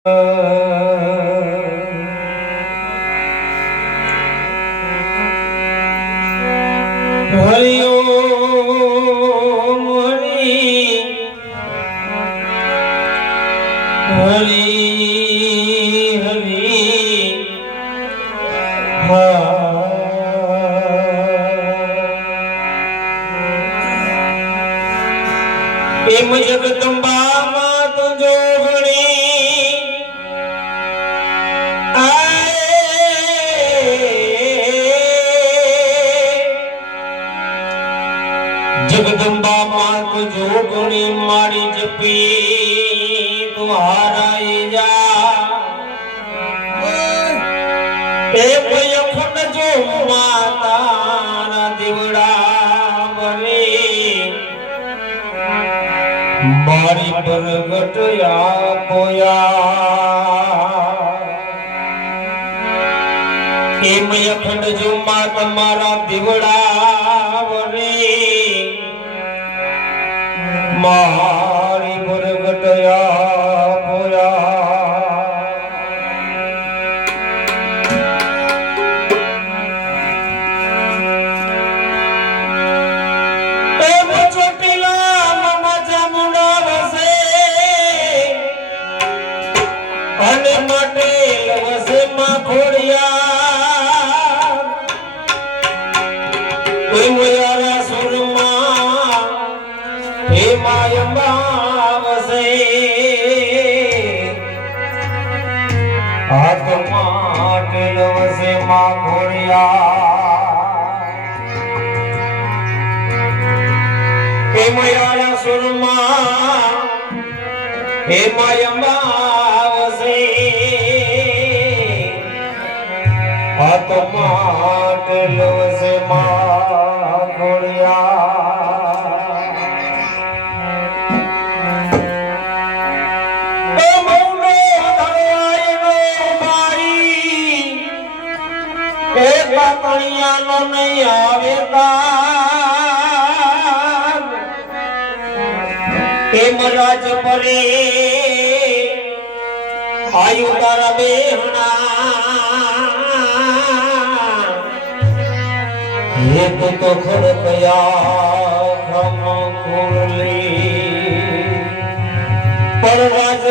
હરિ ઓમ હરિ હરિ એમ જગદંબા માં તો જોગણી જગદંબા માં તો જોગણી મારી જપી તુહારાઈ જા એ ભય ખુદ જો માતા દીવડા બની મારી પ્રગટ પોયા એમ અખંડ જો માં તમારા દીવડા બની મારી પ્રગટ પોયા અને મટેલ વસે માં ખોડિયા એ મોયારા સુરમાં હે માયંબા વસે હાથ મટેલ વસે માં ખોડિયા એ મોયારા સુરમાં હે માયંબા માટલો સે માં ખોડિયા એ મૌનો ધરવાયનો મારી એ કાકણિયાનો નહીં આવે તાર એ મરાજ પરે આયુ તારા બેહણા ये तो खड़कया हम कुरली पर राज